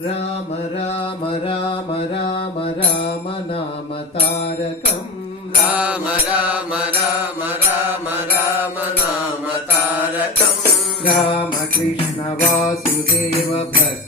రామ రామ రామ రామ రామ నామ తారకం. రామ రామ రామ రామ రామ నామ తారకం. రామకృష్ణ వాసుదేవ భక్తి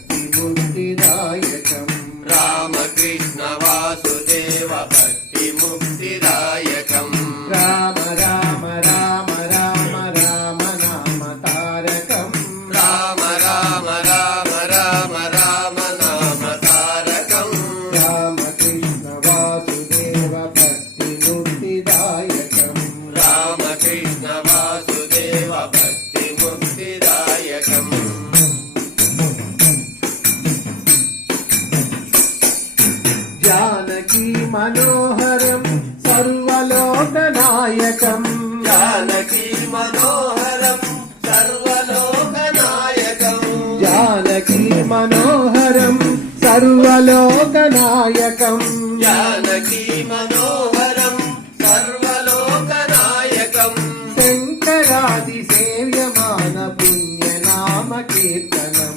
మనోహరం సర్వలోకనాయకం. జానకీ మనోహరం సర్వలోకనాయకం. జానకీ మనోహరం సర్వలోకనాయకం. జానకీ మనోహరం సర్వలోకనాయకం. శంకరాది సేవ్యమాన పుణ్యనామ కీర్తనం.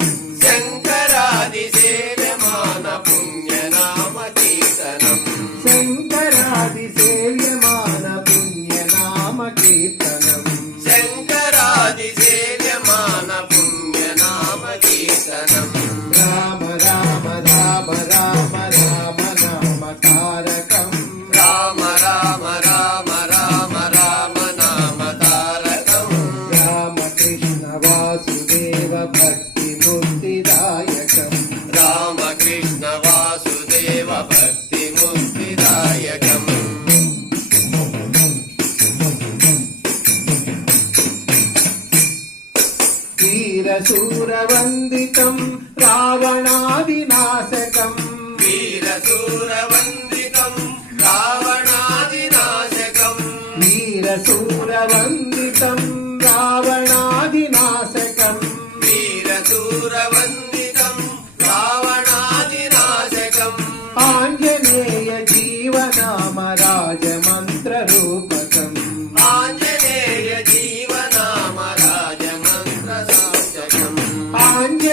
వీరశూరవందితం రావణాదినాశకం. వీరశూరవందితం రావణాదినాశకం. వీరశూరవందితం రావణాదినాశకం. వీరశూరవందితం రావణాదినాశకం. ఆంజనేయ జీవనామ రాజమంత్ర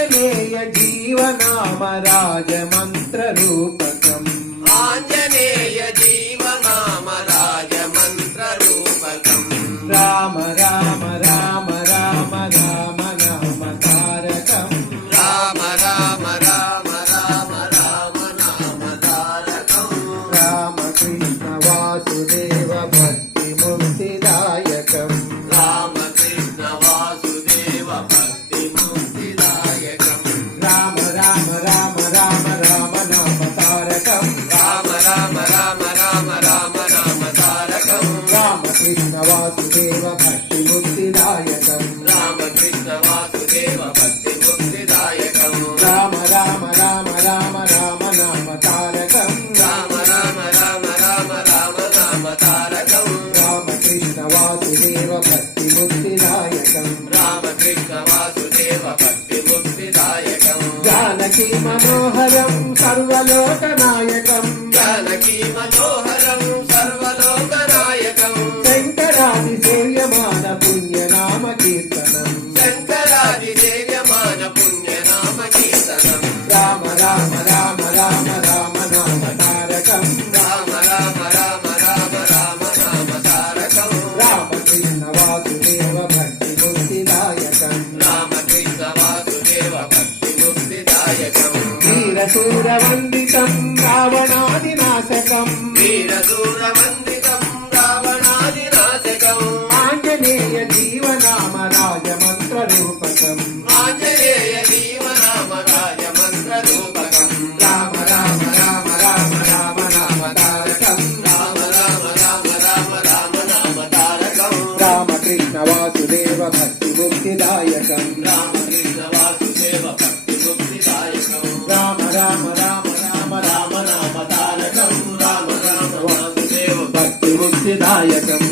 ఆంజనేయ జీవనామ రాజమంత్ర రూపకం. ఆంజనేయ రామకృష్ణ వాసుదేవ భక్తి ముక్తిదాయకం రామకృష్ణ వాసుదేవ భక్తి ముక్తిదాయకం రామ రామ రామ రామ రామ నామ తారకం రామ రామ రామ రామ రామ నామ తారకం రామకృష్ణ వాసుదేవ భక్తి ముక్తిదాయకం రామకృష్ణ వాసుదేవ భక్తి ముక్తిదాయకం జానకి మనోహరం సర్వలోకనాయకం వీరసూరవందితం రావణాదినాశకం. వీరసూరవందితం రావణాదినాశకం. ఆంజనేయ జీవనామ రాజమంత్ర రూపకం ఆంజనేయ జీవనామ రాజమంత్ర రూపకం రామ రామ రామ రామ రామ నామ తారకం. రామ రామ రామ రామ రామ నామ తారకం రామకృష్ణ వాసుదేవ భక్తి ముక్తిదాయకం రామ దాయకం